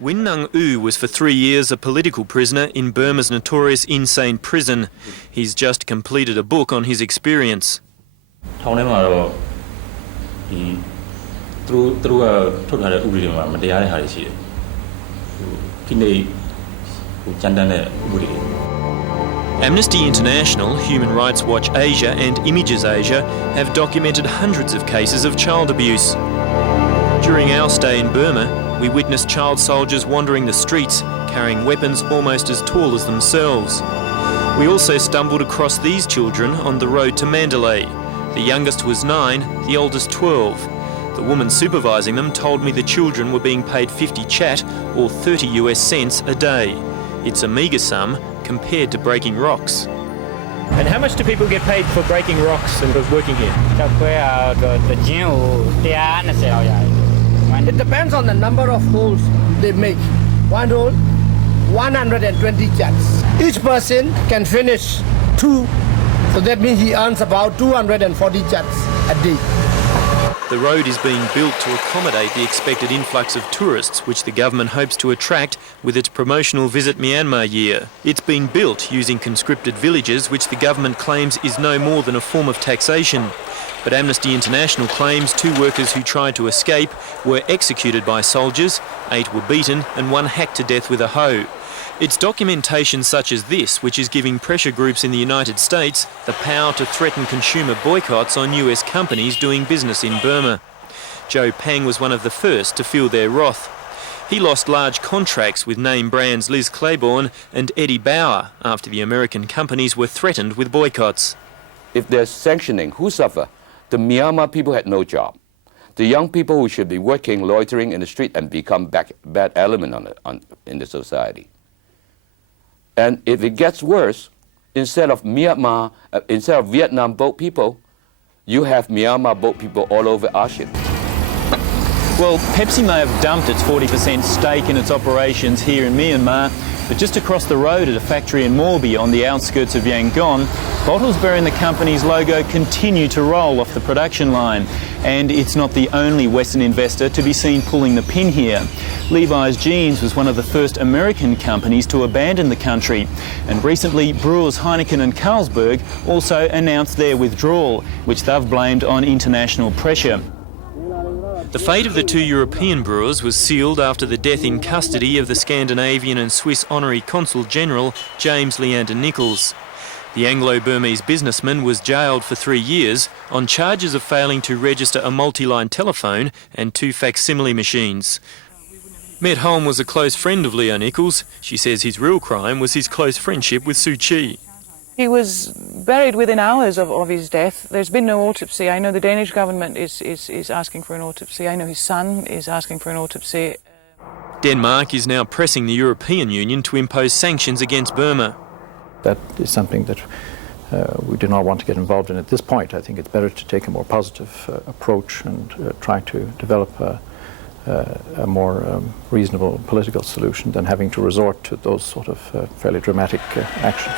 Win Nung U was for 3 years a political prisoner in Burma's notorious insane prison. He's just completed a book on his experience. Amnesty International, Human Rights Watch Asia and Images Asia have documented hundreds of cases of child abuse. During our stay in Burma, we witnessed child soldiers wandering the streets, carrying weapons almost as tall as themselves. We also stumbled across these children on the road to Mandalay. The youngest was 9, the oldest 12. The woman supervising them told me the children were being paid 50 chat, or 30 US cents a day. It's a meagre sum compared to breaking rocks. And how much do people get paid for breaking rocks and working here? It depends on the number of holes they make. One hole, 120 chats. Each person can finish 2, so that means he earns about 240 chats a day. The road is being built to accommodate the expected influx of tourists, which the government hopes to attract with its promotional Visit Myanmar year. It's been built using conscripted villages, which the government claims is no more than a form of taxation. But Amnesty International claims 2 workers who tried to escape were executed by soldiers, 8 were beaten and 1 hacked to death with a hoe. It's documentation such as this which is giving pressure groups in the United States the power to threaten consumer boycotts on US companies doing business in Burma. Joe Pang was one of the first to feel their wrath. He lost large contracts with name brands Liz Claiborne and Eddie Bauer after the American companies were threatened with boycotts. If there's sanctioning, who suffer? The Myanmar people had no job. The young people who should be working, loitering in the street and become bad element in the society. And if it gets worse, instead of Vietnam boat people, you have Myanmar boat people all over ASEAN. Well, Pepsi may have dumped its 40% stake in its operations here in Myanmar, but just across the road at a factory in Morbi on the outskirts of Yangon, bottles bearing the company's logo continue to roll off the production line. And it's not the only Western investor to be seen pulling the pin here. Levi's Jeans was one of the first American companies to abandon the country. And recently, brewers Heineken and Carlsberg also announced their withdrawal, which they've blamed on international pressure. The fate of the 2 European brewers was sealed after the death in custody of the Scandinavian and Swiss Honorary Consul General James Leander Nichols. The Anglo-Burmese businessman was jailed for 3 years on charges of failing to register a multi-line telephone and 2 facsimile machines. Met Holm was a close friend of Leo Nichols. She says his real crime was his close friendship with Suu Kyi. He was buried within hours of his death. There's been no autopsy. I know the Danish government is asking for an autopsy. I know his son is asking for an autopsy. Denmark is now pressing the European Union to impose sanctions against Burma. That is something that we do not want to get involved in at this point. I think it's better to take a more positive approach and try to develop a more reasonable political solution than having to resort to those sort of fairly dramatic actions.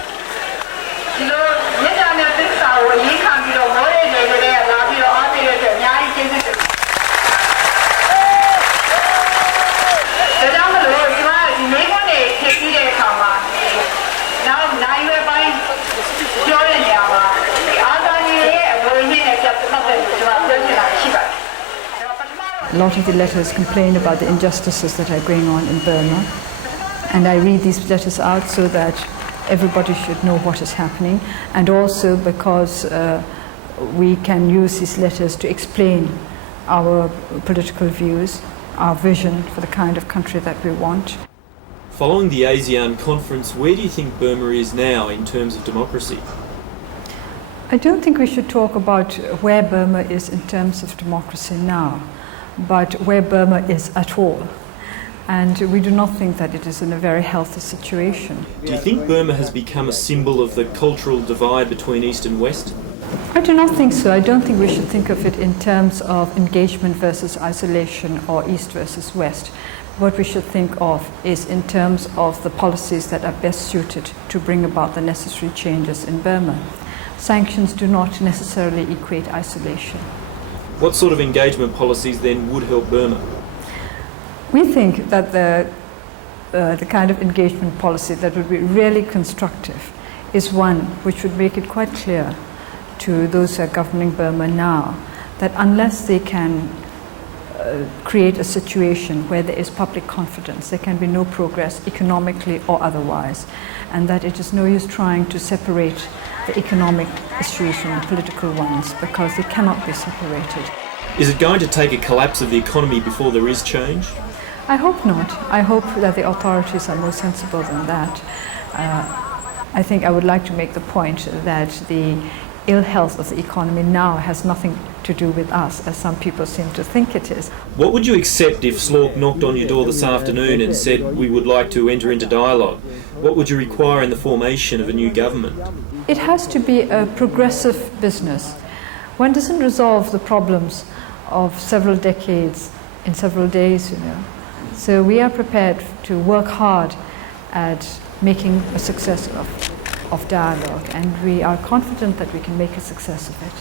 A lot of the letters complain about the injustices that are going on in Burma, and I read these letters out so that everybody should know what is happening, and also because we can use these letters to explain our political views, our vision for the kind of country that we want. Following the ASEAN conference, where do you think Burma is now in terms of democracy? I don't think we should talk about where Burma is in terms of democracy now, but where Burma is at all. And we do not think that it is in a very healthy situation. Do you think Burma has become a symbol of the cultural divide between East and West? I do not think so. I don't think we should think of it in terms of engagement versus isolation or East versus West. What we should think of is in terms of the policies that are best suited to bring about the necessary changes in Burma. Sanctions do not necessarily equate isolation. What sort of engagement policies then would help Burma? We think that the the kind of engagement policy that would be really constructive is one which would make it quite clear to those who are governing Burma now that unless they can create a situation where there is public confidence, there can be no progress economically or otherwise, and that it is no use trying to separate the economic issues from the political ones because they cannot be separated. Is it going to take a collapse of the economy before there is change? I hope not. I hope that the authorities are more sensible than that. I think I would like to make the point that the ill health of the economy now has nothing to do with us, as some people seem to think it is. What would you accept if SLORC knocked on your door this afternoon and said we would like to enter into dialogue? What would you require in the formation of a new government? It has to be a progressive business. One doesn't resolve the problems of several decades in several days, you know. So we are prepared to work hard at making a success of dialogue, and we are confident that we can make a success of it.